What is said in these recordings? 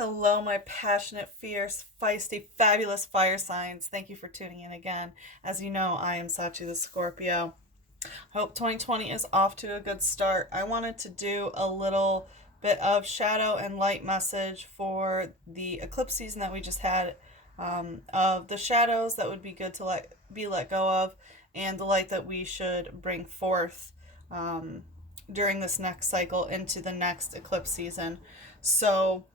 Hello, my passionate, fierce, feisty, fabulous fire signs. Thank you for tuning in again. As you know, I am Sachi the Scorpio. Hope 2020 is off to a good start. I wanted to do a little bit of shadow and light message for the eclipse season that we just had, of the shadows that would be good to be let go of, and the light that we should bring forth during this next cycle into the next eclipse season. So,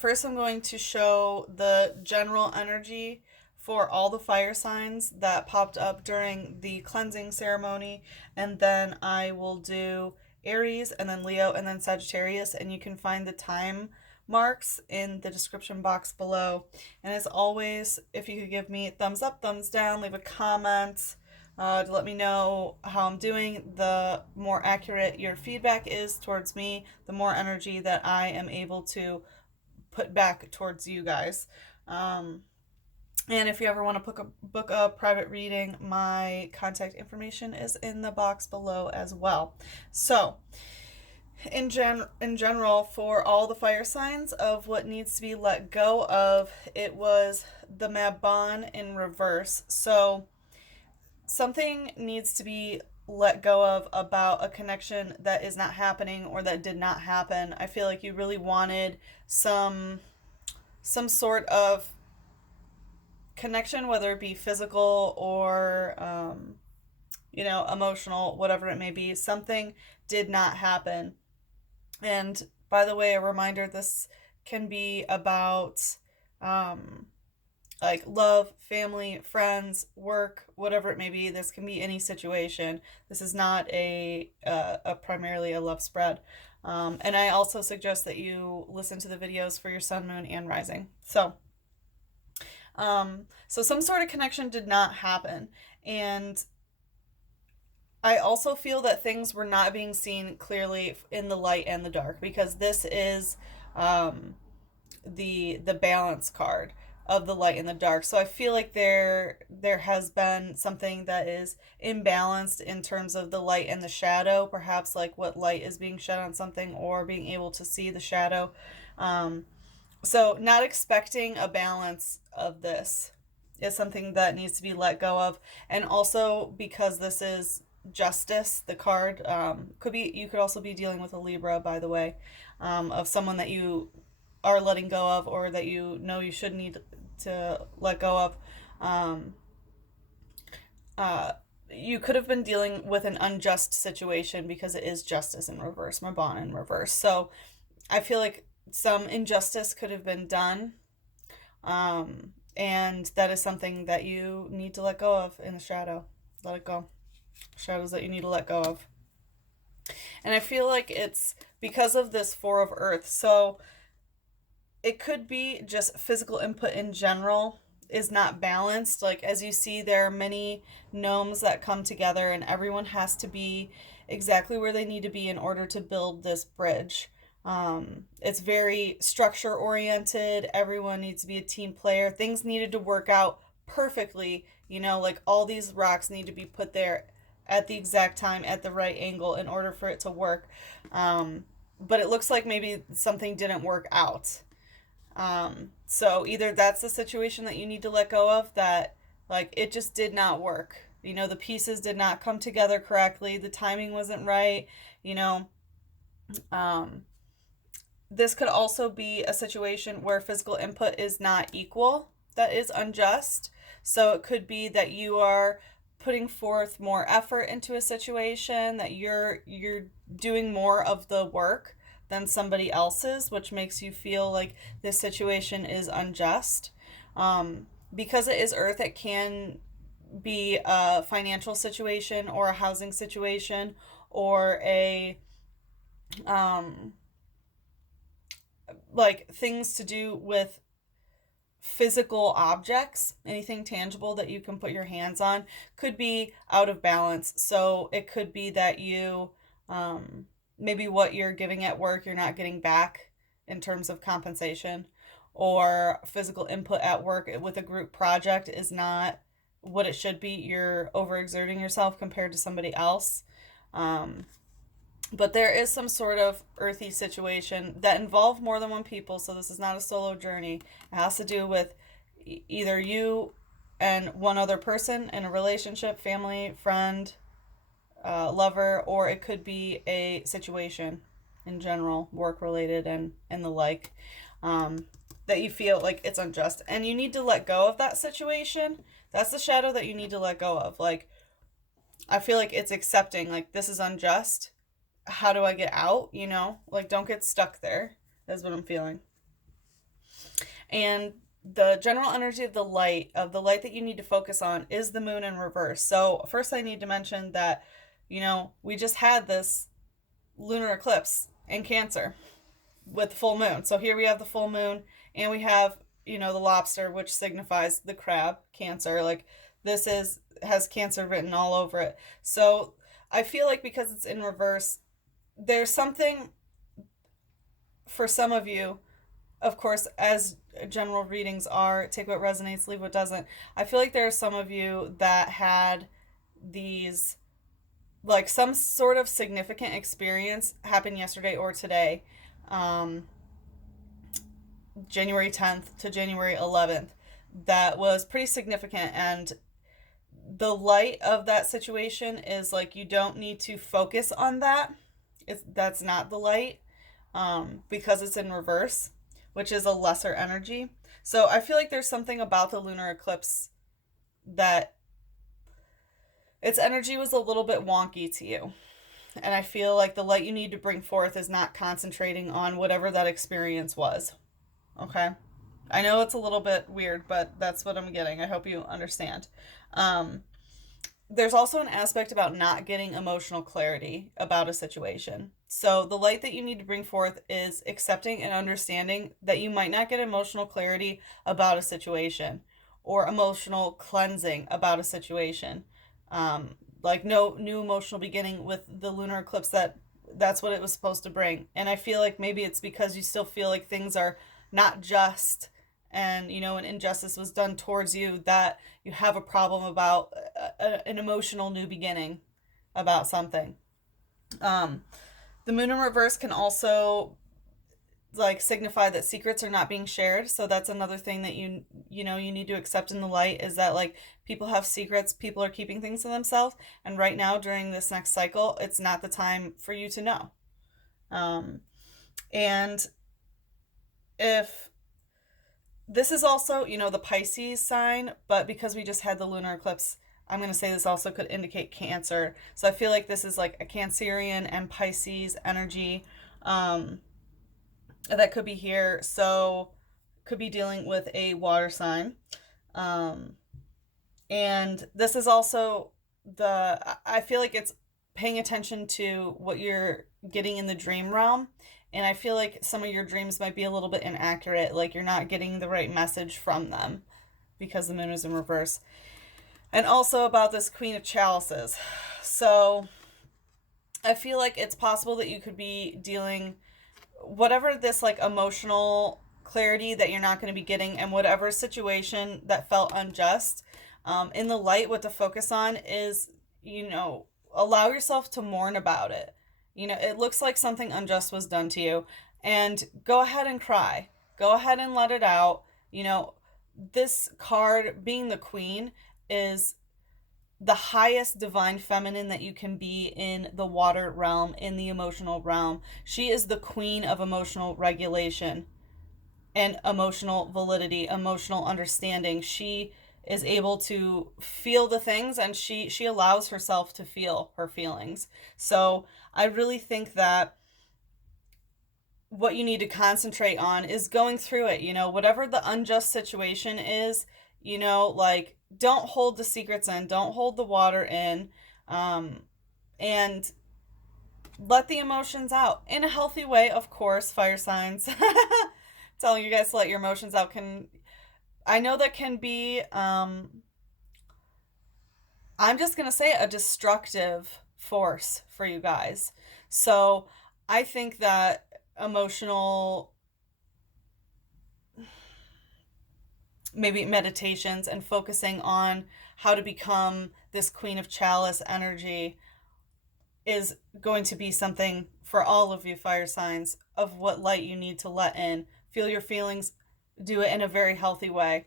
first, I'm going to show the general energy for all the fire signs that popped up during the cleansing ceremony, and then I will do Aries, and then Leo, and then Sagittarius, and you can find the time marks in the description box below. And as always, if you could give me thumbs up, thumbs down, leave a comment to let me know how I'm doing. The more accurate your feedback is towards me, the more energy that I am able to put back towards you guys. And if you ever want to book a private reading, my contact information is in the box below as well. So, in general, for all the fire signs of what needs to be let go of, it was the Mabon in reverse. So, something needs to be let go of about a connection that is not happening or that did not happen. I feel like you really wanted some sort of connection, whether it be physical or emotional, whatever it may be. Something did not happen. And by the way, a reminder, this can be about like love, family, friends, work, whatever it may be. This can be any situation. This is not a primarily a love spread. And I also suggest that you listen to the videos for your sun, moon, and rising. So some sort of connection did not happen. And I also feel that things were not being seen clearly in the light and the dark, because this is the balance card of the light and the dark. So I feel like there has been something that is imbalanced in terms of the light and the shadow, perhaps like what light is being shed on something or being able to see the shadow. So not expecting a balance of this is something that needs to be let go of. And also, because this is justice, the card you could also be dealing with a Libra, by the way, of someone that you are letting go of, or that you know you should need to let go of. You could have been dealing with an unjust situation, because it is justice in reverse, Mabon in reverse. So I feel like some injustice could have been done, and that is something that you need to let go of in the shadow. Let it go. Shadows that you need to let go of. And I feel like it's because of this Four of Earth. So it could be just physical input in general is not balanced. Like, as you see, there are many gnomes that come together, and everyone has to be exactly where they need to be in order to build this bridge. It's very structure oriented. Everyone needs to be a team player. Things needed to work out perfectly. Like, all these rocks need to be put there at the exact time, at the right angle, in order for it to work. But it looks like maybe something didn't work out. So either that's the situation that you need to let go of, that like it just did not work. The pieces did not come together correctly. The timing wasn't right. This could also be a situation where physical input is not equal. That is unjust. So it could be that you are putting forth more effort into a situation, that you're doing more of the work than somebody else's, which makes you feel like this situation is unjust. Because it is Earth, it can be a financial situation or a housing situation, or a like things to do with physical objects. Anything tangible that you can put your hands on could be out of balance. So it could be that you maybe what you're giving at work you're not getting back in terms of compensation, or physical input at work with a group project is not what it should be. You're overexerting yourself compared to somebody else. But there is some sort of earthy situation that involves more than one people, so this is not a solo journey. It has to do with either you and one other person in a relationship, family, friend, lover, or it could be a situation in general, work related and the like, that you feel like it's unjust. And you need to let go of that situation. That's the shadow that you need to let go of. Like, I feel like it's accepting, like, this is unjust. How do I get out? You know, like, don't get stuck there. That's what I'm feeling. And the general energy of the light that you need to focus on is the moon in reverse. So first I need to mention that, you know, we just had this lunar eclipse in Cancer with the full moon. So here we have the full moon, and we have, you know, the lobster, which signifies the crab, Cancer. Like, this is has Cancer written all over it. So I feel like because it's in reverse, there's something for some of you, of course, as general readings are, take what resonates, leave what doesn't. I feel like there are some of you that had these, like, some sort of significant experience happen yesterday or today, um, January 10th to January 11th, that was pretty significant. And the light of that situation is like, you don't need to focus on that. That's not the light, because it's in reverse, which is a lesser energy. So I feel like there's something about the lunar eclipse that its energy was a little bit wonky to you. And I feel like the light you need to bring forth is not concentrating on whatever that experience was. Okay? I know it's a little bit weird, but that's what I'm getting. I hope you understand. Um, there's also an aspect about not getting emotional clarity about a situation. So the light that you need to bring forth is accepting and understanding that you might not get emotional clarity about a situation, or emotional cleansing about a situation. Like, no new emotional beginning with the lunar eclipse. That's what it was supposed to bring. And I feel like maybe it's because you still feel like things are not just, and, you know, an injustice was done towards you, that you have a problem about an emotional new beginning about something. Um, the moon in reverse can also, like, signify that secrets are not being shared. So that's another thing that you know, you need to accept in the light, is that, like, people have secrets, people are keeping things to themselves, and right now during this next cycle, it's not the time for you to know. And if this is also, you know, the Pisces sign, but because we just had the lunar eclipse, I'm going to say this also could indicate Cancer. So I feel like this is like a Cancerian and Pisces energy, that could be here. So could be dealing with a water sign. Um, and this is also I feel like it's paying attention to what you're getting in the dream realm. And I feel like some of your dreams might be a little bit inaccurate. Like, you're not getting the right message from them because the moon is in reverse. And also about this Queen of Chalices. So I feel like it's possible that you could be dealing, whatever this, like, emotional clarity that you're not going to be getting, and whatever situation that felt unjust, in the light, what to focus on is, you know, allow yourself to mourn about it. You know, it looks like something unjust was done to you, and go ahead and cry. Go ahead and let it out. You know, this card, being the Queen, is the highest divine feminine that you can be in the water realm, in the emotional realm. She is the queen of emotional regulation and emotional validity, emotional understanding. She is able to feel the things, and she allows herself to feel her feelings. So I really think that what you need to concentrate on is going through it. You know, whatever the unjust situation is, you know, like, don't hold the secrets in, don't hold the water in, and let the emotions out in a healthy way, of course. Fire signs. Telling you guys to let your emotions out can, I know that can be, I'm just going to say, a destructive force for you guys. So I think that emotional, maybe meditations and focusing on how to become this Queen of Chalice energy is going to be something for all of you fire signs of what light you need to let in. Feel your feelings, do it in a very healthy way.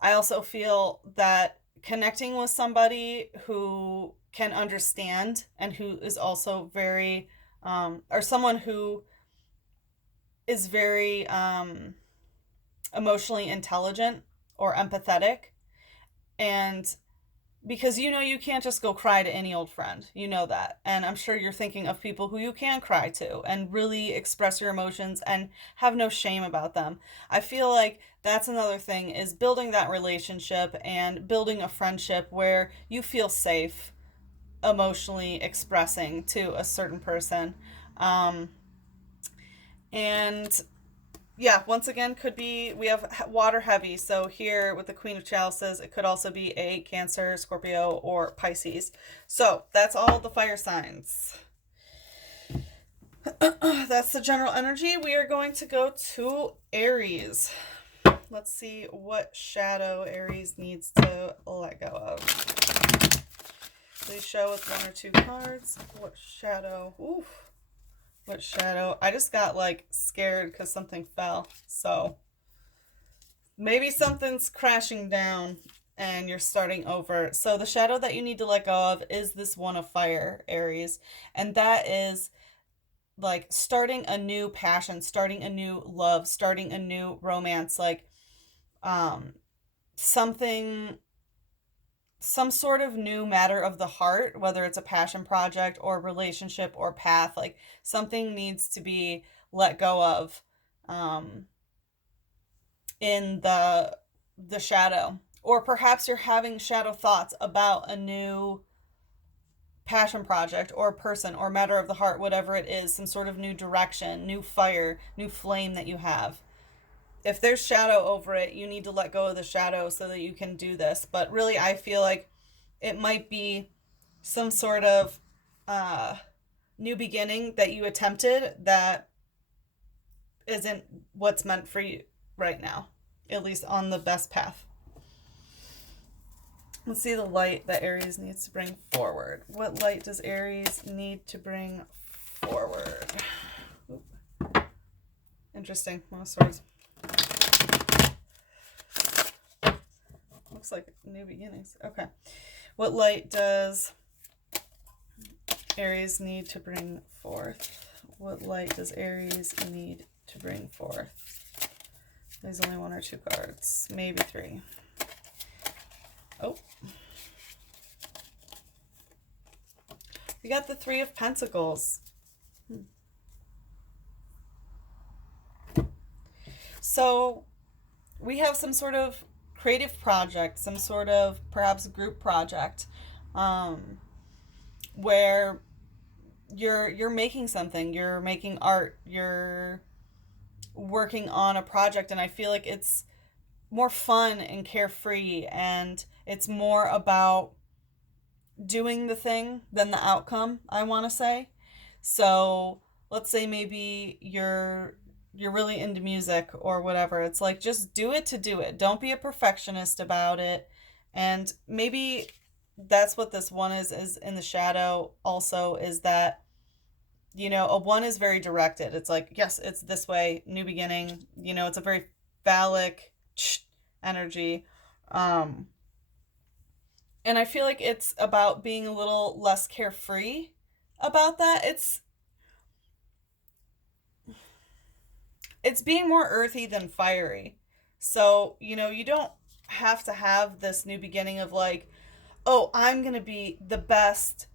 I also feel that connecting with somebody who can understand and who is also very, or someone who is very emotionally intelligent or empathetic. And because you know you can't just go cry to any old friend. You know that. And I'm sure you're thinking of people who you can cry to and really express your emotions and have no shame about them. I feel like that's another thing, is building that relationship and building a friendship where you feel safe emotionally expressing to a certain person. Um, and yeah, once again, could be, we have water heavy. So here with the Queen of Chalices, it could also be a Cancer, Scorpio, or Pisces. So that's all the fire signs. That's the general energy. We are going to go to Aries. Let's see what shadow Aries needs to let go of. Please show with one or two cards. What shadow? Oof. What shadow? I just got like scared because something fell. So maybe something's crashing down and you're starting over. So the shadow that you need to let go of is this one of fire, Aries. And that is like starting a new passion, starting a new love, starting a new romance, like something, some sort of new matter of the heart, whether it's a passion project or relationship or path, like something needs to be let go of in the shadow. Or perhaps you're having shadow thoughts about a new passion project or person or matter of the heart, whatever it is, some sort of new direction, new fire, new flame that you have. If there's shadow over it, you need to let go of the shadow so that you can do this. But really, I feel like it might be some sort of new beginning that you attempted that isn't what's meant for you right now, at least on the best path. Let's see the light that Aries needs to bring forward. What light does Aries need to bring forward? Oop. Interesting. One of Swords. Looks like new beginnings. Okay. What light does Aries need to bring forth? What light does Aries need to bring forth? There's only one or two cards. Maybe three. Oh. We got the Three of Pentacles. So we have some sort of creative project, some sort of perhaps group project, where you're making something, you're making art, you're working on a project, and I feel like it's more fun and carefree, and it's more about doing the thing than the outcome, I want to say. So let's say maybe you're really into music or whatever. It's like, just do it to do it. Don't be a perfectionist about it. And maybe that's what this one is in the shadow also, is that, you know, a one is very directed. It's like, yes, it's this way, new beginning. You know, it's a very phallic energy. And I feel like it's about being a little less carefree about that. It's being more earthy than fiery. So, you know, you don't have to have this new beginning of like, oh, I'm going to be the best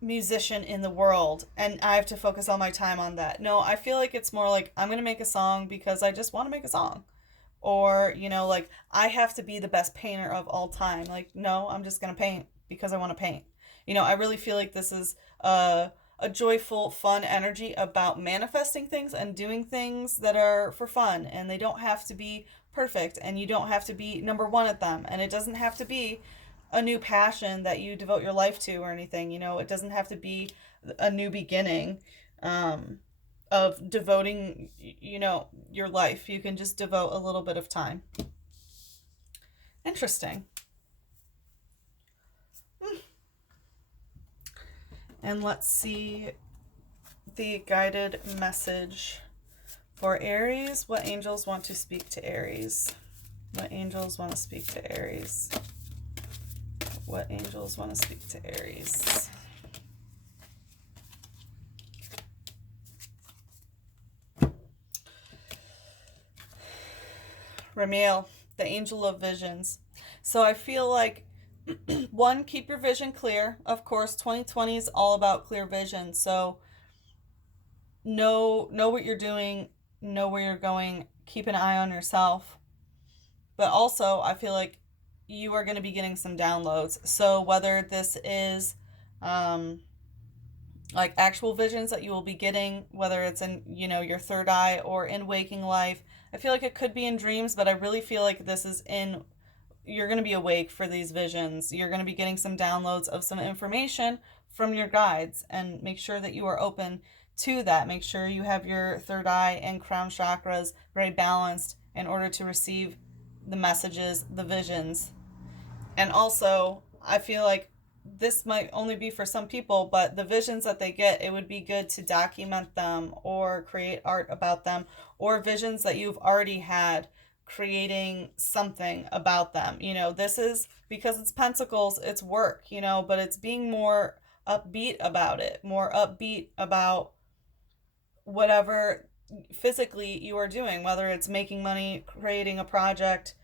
musician in the world and I have to focus all my time on that. No, I feel like it's more like, I'm going to make a song because I just want to make a song. Or, you know, like, I have to be the best painter of all time. Like, no, I'm just going to paint because I want to paint. You know, I really feel like this is a joyful, fun energy about manifesting things and doing things that are for fun. And they don't have to be perfect. And you don't have to be number one at them. And it doesn't have to be a new passion that you devote your life to or anything. You know, it doesn't have to be a new beginning. Of devoting, you know, your life. You can just devote a little bit of time. Interesting. And let's see the guided message for Aries. What angels want to speak to Aries? What angels want to speak to Aries? What angels want to speak to Aries? Ramiel, the angel of visions. So I feel like, one, keep your vision clear. Of course, 2020 is all about clear vision. So know what you're doing, know where you're going, keep an eye on yourself. But also, I feel like you are going to be getting some downloads. So whether this is like actual visions that you will be getting, whether it's in, your third eye or in waking life, I feel like it could be in dreams, but I really feel like this is you're going to be awake for these visions. You're going to be getting some downloads of some information from your guides, and make sure that you are open to that. Make sure you have your third eye and crown chakras very balanced in order to receive the messages, the visions. And also, I feel like this might only be for some people, but the visions that they get, it would be good to document them or create art about them, or visions that you've already had, creating something about them. This is, because it's pentacles, it's work, but it's being more upbeat about it, more upbeat about whatever physically you are doing, whether it's making money, creating a project,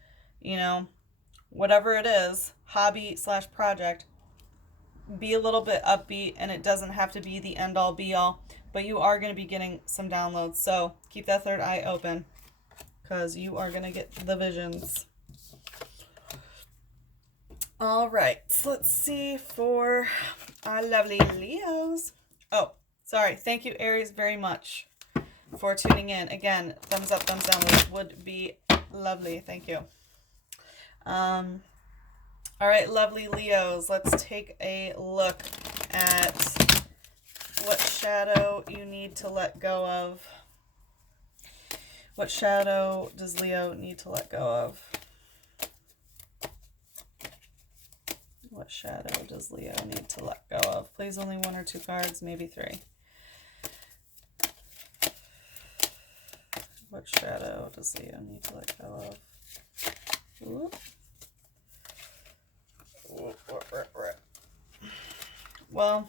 whatever it is, hobby / project. Be a little bit upbeat, and it doesn't have to be the end all be all, but you are going to be getting some downloads. So keep that third eye open, because you are going to get the visions. All right, so let's see for our lovely Leos. Oh, sorry. Thank you, Aries, very much for tuning in. Again, thumbs up, thumbs down would be lovely. Thank you. All right, lovely Leos, let's take a look at what shadow you need to let go of. What shadow does Leo need to let go of? What shadow does Leo need to let go of? Please, only one or two cards, maybe three. What shadow does Leo need to let go of? Ooh. Well,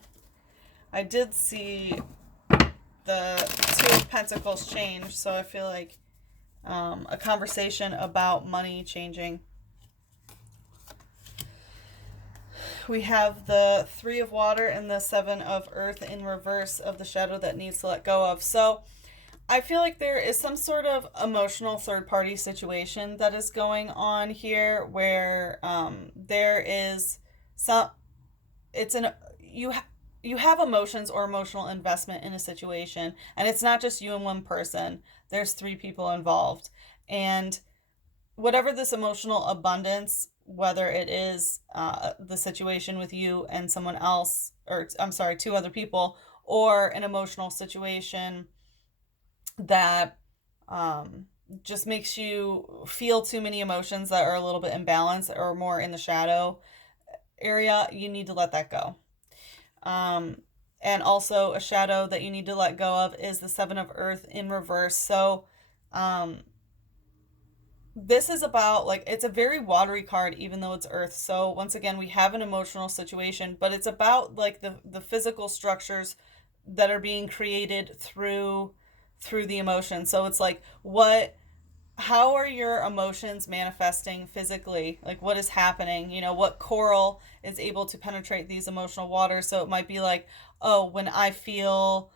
I did see the Two of Pentacles change, so I feel like a conversation about money changing. We have the Three of Water and the Seven of Earth in reverse of the shadow that needs to let go of. So I feel like there is some sort of emotional third-party situation that is going on here, where there is you have emotions or emotional investment in a situation, and it's not just you and one person. There's three people involved, and whatever this emotional abundance, whether it is the situation with you and someone else, or I'm sorry, two other people, or an emotional situation that just makes you feel too many emotions that are a little bit imbalanced or more in the shadow area, you need to let that go. And also a shadow that you need to let go of is the Seven of Earth in reverse. So this is about, like, it's a very watery card, even though it's Earth. So once again, we have an emotional situation, but it's about like the physical structures that are being created through the emotion. So it's like, how are your emotions manifesting physically? Like, what is happening? What coral is able to penetrate these emotional waters? So it might be like, oh, when I feel,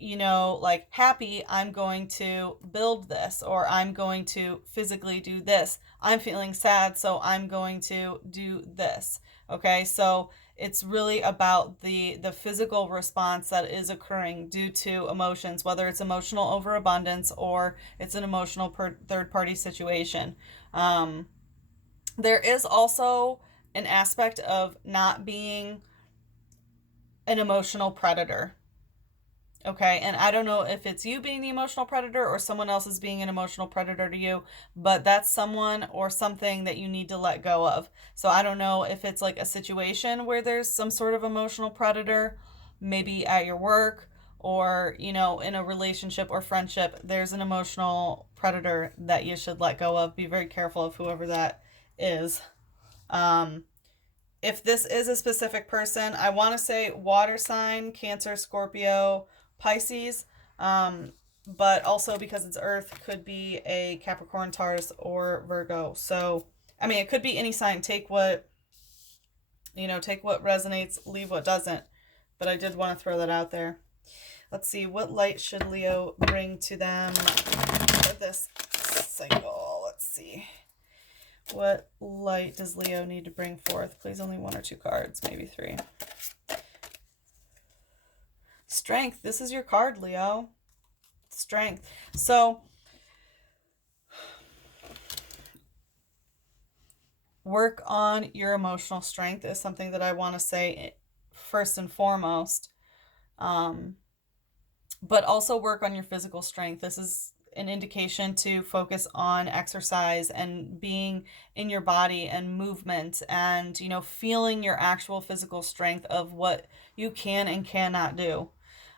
like happy, I'm going to build this, or I'm going to physically do this. I'm feeling sad, so I'm going to do this. Okay, so it's really about the physical response that is occurring due to emotions, whether it's emotional overabundance or it's an emotional third-party situation. There is also an aspect of not being an emotional predator. Okay, and I don't know if it's you being the emotional predator or someone else is being an emotional predator to you, but that's someone or something that you need to let go of. So I don't know if it's like a situation where there's some sort of emotional predator, maybe at your work or, you know, in a relationship or friendship, there's an emotional predator that you should let go of. Be very careful of whoever that is. Um, if this is a specific person, I want to say water sign, Cancer, Scorpio, Pisces. But also because it's Earth, could be a Capricorn, Taurus, or Virgo. So, I mean, it could be any sign. Take what, you know, take what resonates, leave what doesn't. But I did want to throw that out there. Let's see, what light should Leo bring to them for this cycle? Let's see. What light does Leo need to bring forth? Please, only 1 or 2 cards, maybe 3. Strength. This is your card, Leo. Strength. So, work on your emotional strength is something that I want to say first and foremost. But also work on your physical strength. This is an indication to focus on exercise and being in your body and movement and, you know, feeling your actual physical strength of what you can and cannot do.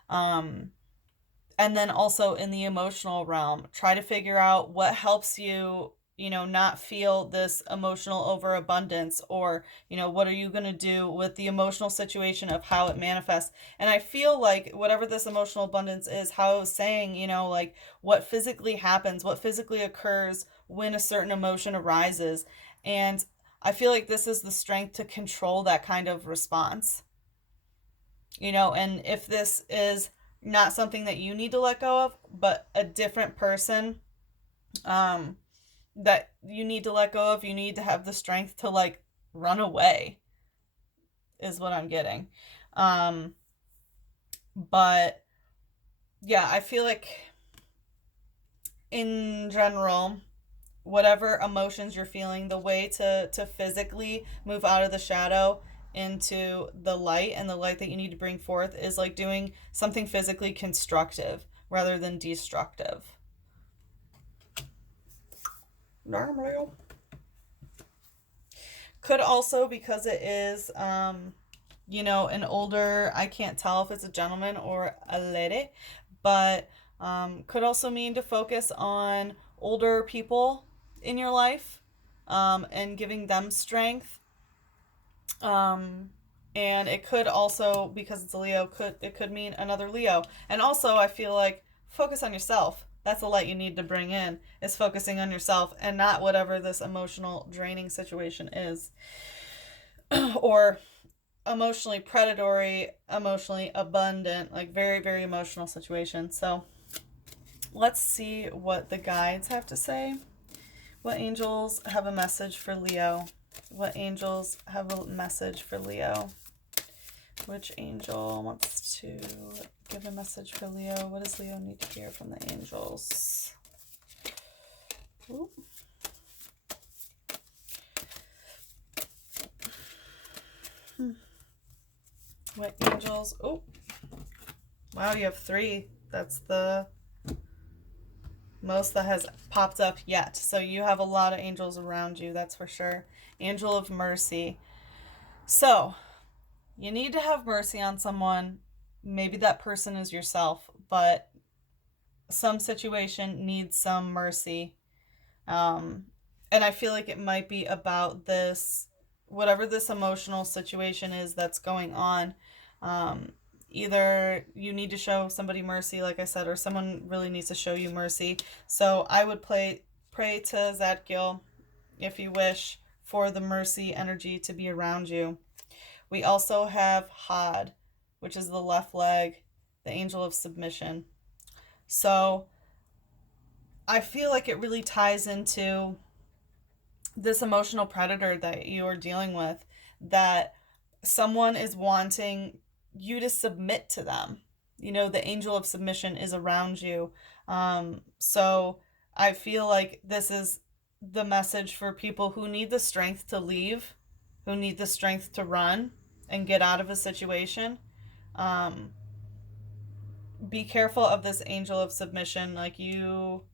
And then also in the emotional realm, try to figure out what helps you, you know, not feel this emotional overabundance, or, you know, what are you going to do with the emotional situation of how it manifests. And I feel like whatever this emotional abundance is, how I was saying, you know, like what physically happens, what physically occurs when a certain emotion arises. And I feel like this is the strength to control that kind of response, you know. And if this is not something that you need to let go of, but a different person that you need to let go of, you need to have the strength to like run away, is what I'm getting. But yeah, I feel like in general, whatever emotions you're feeling, the way to physically move out of the shadow into the light, and the light that you need to bring forth is like doing something physically constructive rather than destructive. Normal. Could also, because it is you know, an older, I can't tell if it's a gentleman or a lady, but could also mean to focus on older people in your life, and giving them strength. And it could also, because it's a Leo, it could mean another Leo. And also, I feel like focus on yourself. That's the light you need to bring in, is focusing on yourself and not whatever this emotional draining situation is. Or emotionally predatory, emotionally abundant, like very, very emotional situation. So let's see what the guides have to say. What angels have a message for Leo? What angels have a message for Leo? Which angel wants to give a message for Leo? What does Leo need to hear from the angels? Ooh. What angels? Oh, wow, you have 3. That's the most that has popped up yet. So you have a lot of angels around you, that's for sure. Angel of mercy. So you need to have mercy on someone. Maybe that person is yourself, but some situation needs some mercy. And I feel like it might be about this, whatever this emotional situation is that's going on. Either you need to show somebody mercy, like I said, or someone really needs to show you mercy. So I would pray to Zadkiel, if you wish, for the mercy energy to be around you. We also have Had, which is the left leg, the angel of submission. So I feel like it really ties into this emotional predator that you are dealing with, that someone is wanting you to submit to them. You know, the angel of submission is around you. So I feel like this is the message for people who need the strength to leave, who need the strength to run and get out of a situation. Be careful of this angel of submission. Like, you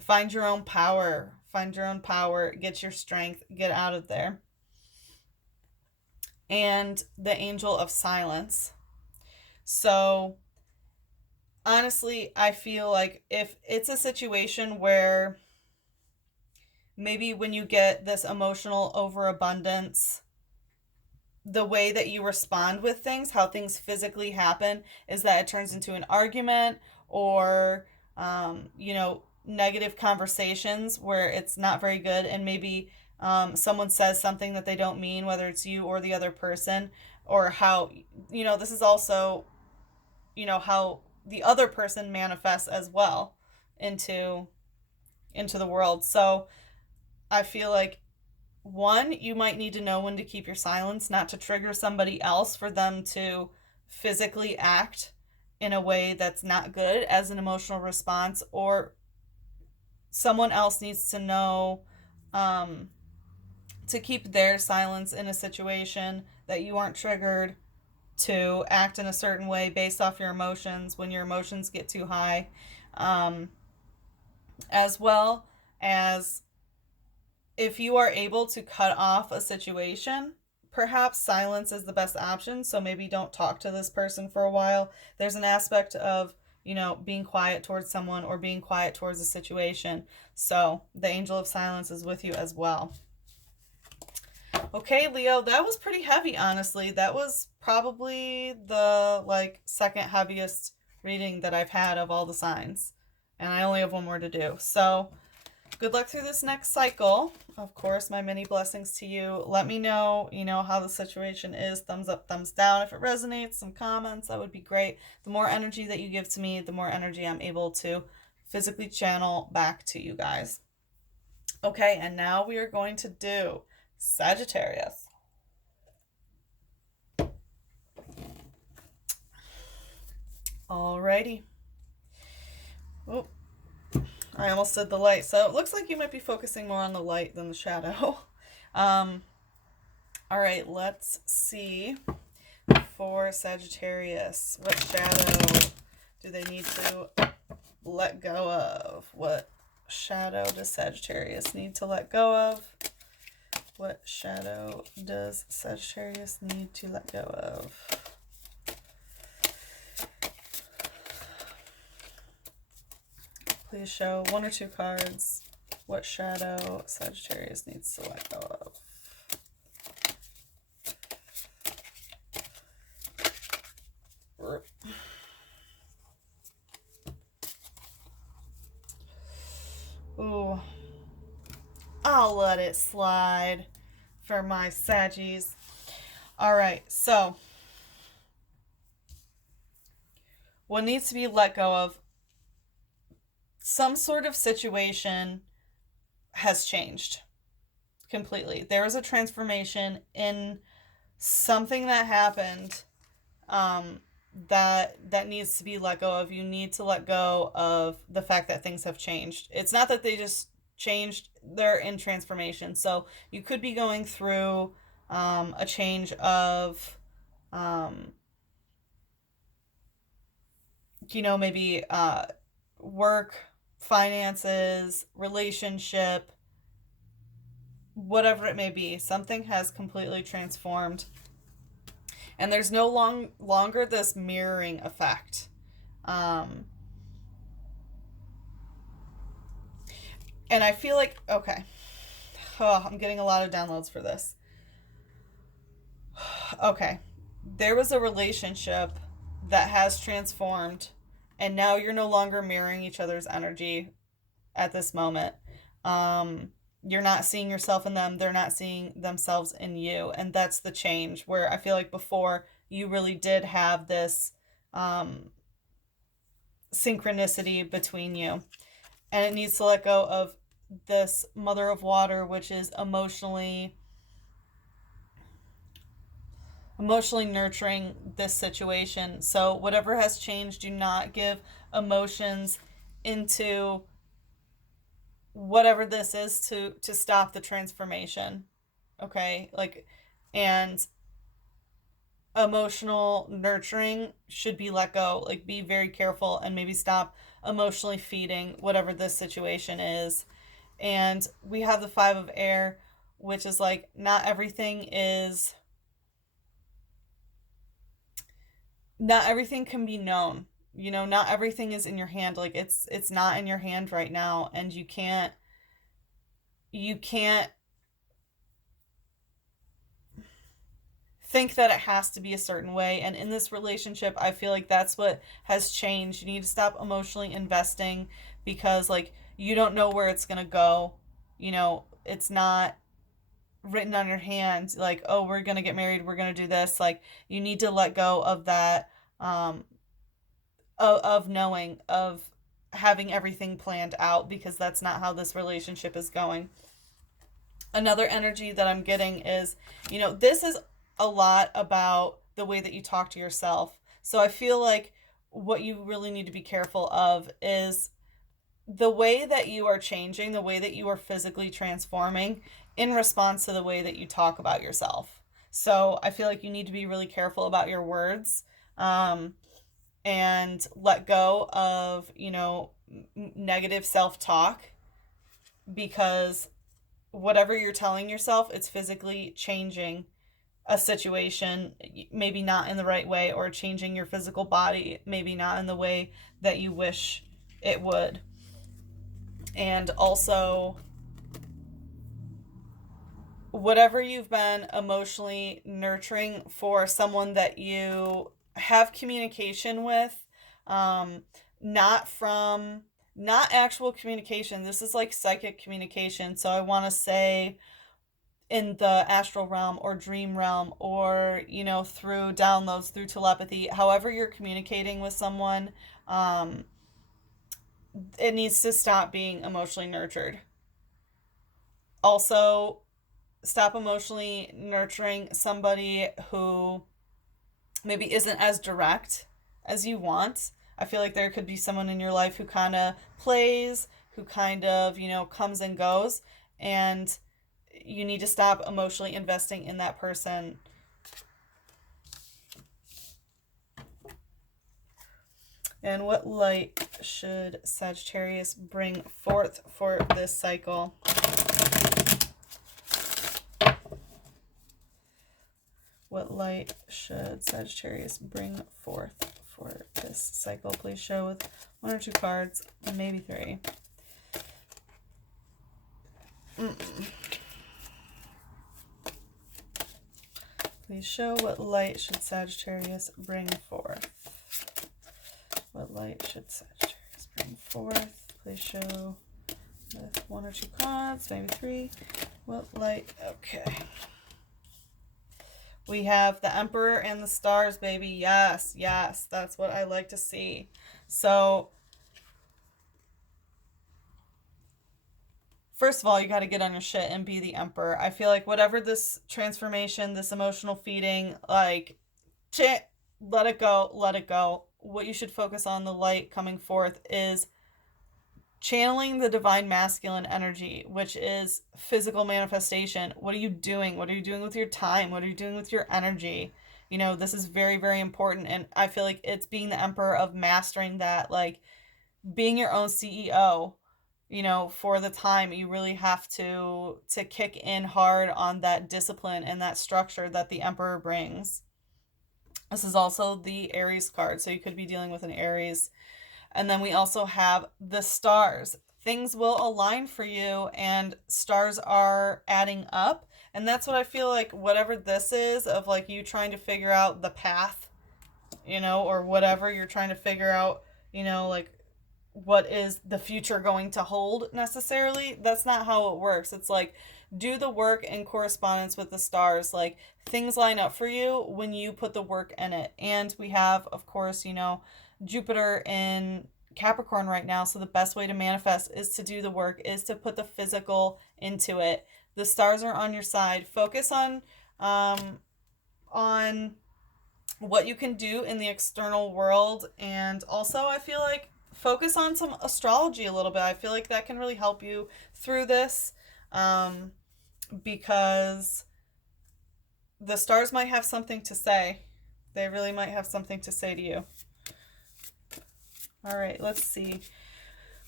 find your own power, get your strength, get out of there. And the angel of silence. So honestly, I feel like if it's a situation where maybe when you get this emotional overabundance, the way that you respond with things, how things physically happen, is that it turns into an argument or, negative conversations where it's not very good, and maybe someone says something that they don't mean, whether it's you or the other person, or how, this is also, how the other person manifests as well into the world. So I feel like, one, you might need to know when to keep your silence, not to trigger somebody else for them to physically act in a way that's not good as an emotional response, or someone else needs to know um, to keep their silence in a situation that you aren't triggered to act in a certain way based off your emotions when your emotions get too high, um, as well as if you are able to cut off a situation, perhaps silence is the best option. So maybe don't talk to this person for a while. There's an aspect of, being quiet towards someone or being quiet towards a situation. So the angel of silence is with you as well. Okay, Leo, that was pretty heavy, honestly. That was probably the second heaviest reading that I've had of all the signs. And I only have one more to do. So good luck through this next cycle. Of course, my many blessings to you. Let me know, how the situation is. Thumbs up, thumbs down. If it resonates, some comments, that would be great. The more energy that you give to me, the more energy I'm able to physically channel back to you guys. Okay, and now we are going to do Sagittarius. Alrighty. Oh, I almost did the light. So it looks like you might be focusing more on the light than the shadow. All right, let's see for Sagittarius. What shadow do they need to let go of? What shadow does Sagittarius need to let go of? What shadow does Sagittarius need to let go of? Please show one or two cards. What shadow Sagittarius needs to let go of? Ooh. I'll let it slide for my Saggies. Alright, so what needs to be let go of? Some sort of situation has changed completely. There was a transformation in something that happened that needs to be let go of. You need to let go of the fact that things have changed. It's not that they just changed, they're in transformation. So you could be going through a change of maybe work, finances, relationship, whatever it may be. Something has completely transformed. And there's no longer this mirroring effect. And I feel like, okay. Oh, I'm getting a lot of downloads for this. Okay. There was a relationship that has transformed, and now you're no longer mirroring each other's energy at this moment. You're not seeing yourself in them, they're not seeing themselves in you, and that's the change, where I feel like before you really did have this synchronicity between you, and it needs to let go of this mother of water, which is emotionally nurturing this situation. So whatever has changed, do not give emotions into whatever this is to stop the transformation. Okay? And emotional nurturing should be let go. Be very careful and maybe stop emotionally feeding whatever this situation is. And we have the 5 of air, which is not everything is not everything can be known. You know, not everything is in your hand. Like it's not in your hand right now, and you can't think that it has to be a certain way. And in this relationship, I feel like that's what has changed. You need to stop emotionally investing because like you don't know where it's going to go. You know, it's not written on your hand like, oh, we're going to get married, we're going to do this. Like you need to let go of that, of knowing, of having everything planned out, because that's not how this relationship is going. Another energy that I'm getting is, this is a lot about the way that you talk to yourself. So I feel like what you really need to be careful of is the way that you are changing, the way that you are physically transforming in response to the way that you talk about yourself. So I feel like you need to be really careful about your words, and let go of, negative self talk, because whatever you're telling yourself, it's physically changing a situation, maybe not in the right way, or changing your physical body, maybe not in the way that you wish it would. And also, whatever you've been emotionally nurturing for someone that you have communication with, um, not from, not actual communication. This is like psychic communication. So I want to say in the astral realm or dream realm, or, through downloads, through telepathy, however you're communicating with someone, um, it needs to stop being emotionally nurtured. Also, stop emotionally nurturing somebody who maybe isn't as direct as you want. I feel like there could be someone in your life who kind of plays, who kind of, comes and goes, and you need to stop emotionally investing in that person. And what light should Sagittarius bring forth for this cycle? What light should Sagittarius bring forth for this cycle? Please show with 1 or 2 cards, maybe 3. Please show what light should Sagittarius bring forth. What light should Sagittarius bring forth? Please show with 1 or 2 cards, maybe 3. What light? Okay. We have the Emperor and the stars, baby. Yes, yes. That's what I like to see. So, first of all, you got to get on your shit and be the Emperor. I feel like whatever this transformation, this emotional feeding, like, let it go, let it go. What you should focus on, the light coming forth, is channeling the divine masculine energy, which is physical manifestation. What are you doing? What are you doing with your time? What are you doing with your energy? This is very, very important. And I feel like it's being the Emperor of mastering that, like being your own CEO. For the time, you really have to kick in hard on that discipline and that structure that the Emperor brings. This is also the Aries card, so you could be dealing with an Aries. And then we also have the stars. Things will align for you, and stars are adding up. And that's what I feel like, whatever this is, of like you trying to figure out the path, or whatever you're trying to figure out, like what is the future going to hold necessarily. That's not how it works. It's like, do the work in correspondence with the stars. Like, things line up for you when you put the work in it. And we have, of course, Jupiter in Capricorn right now. So the best way to manifest is to do the work, is to put the physical into it. The stars are on your side. Focus on what you can do in the external world. And also, I feel like focus on some astrology a little bit. I feel like that can really help you through this, because the stars might have something to say. They really might have something to say to you. All right, let's see.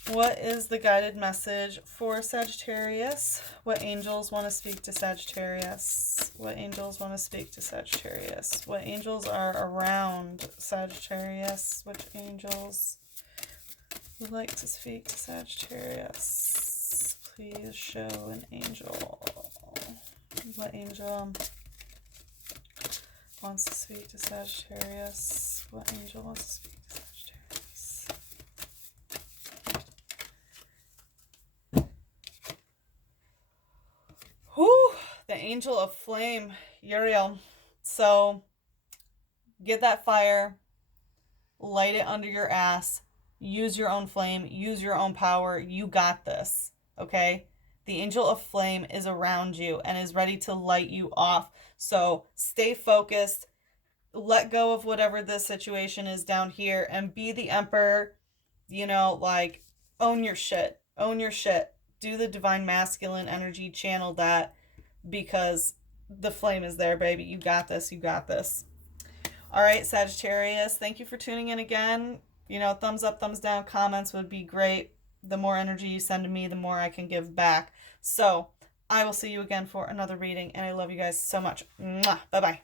What is the guided message for Sagittarius? What angels want to speak to Sagittarius? What angels want to speak to Sagittarius? What angels are around Sagittarius? Which angels would like to speak to Sagittarius? Please show an angel. What angel wants to speak to Sagittarius? What angel wants to speak to Sagittarius? Whew, the angel of flame, Uriel. So get that fire, light it under your ass, use your own flame, use your own power. You got this, okay? The angel of flame is around you and is ready to light you off. So stay focused, let go of whatever this situation is down here, and be the emperor. You know, like, own your shit. Own your shit. Do the divine masculine energy, channel that, because the flame is there, baby. You got this. You got this. All right, Sagittarius, thank you for tuning in again. You know, thumbs up, thumbs down, comments would be great. The more energy you send to me, the more I can give back. So I will see you again for another reading, and I love you guys so much. Mwah. Bye-bye.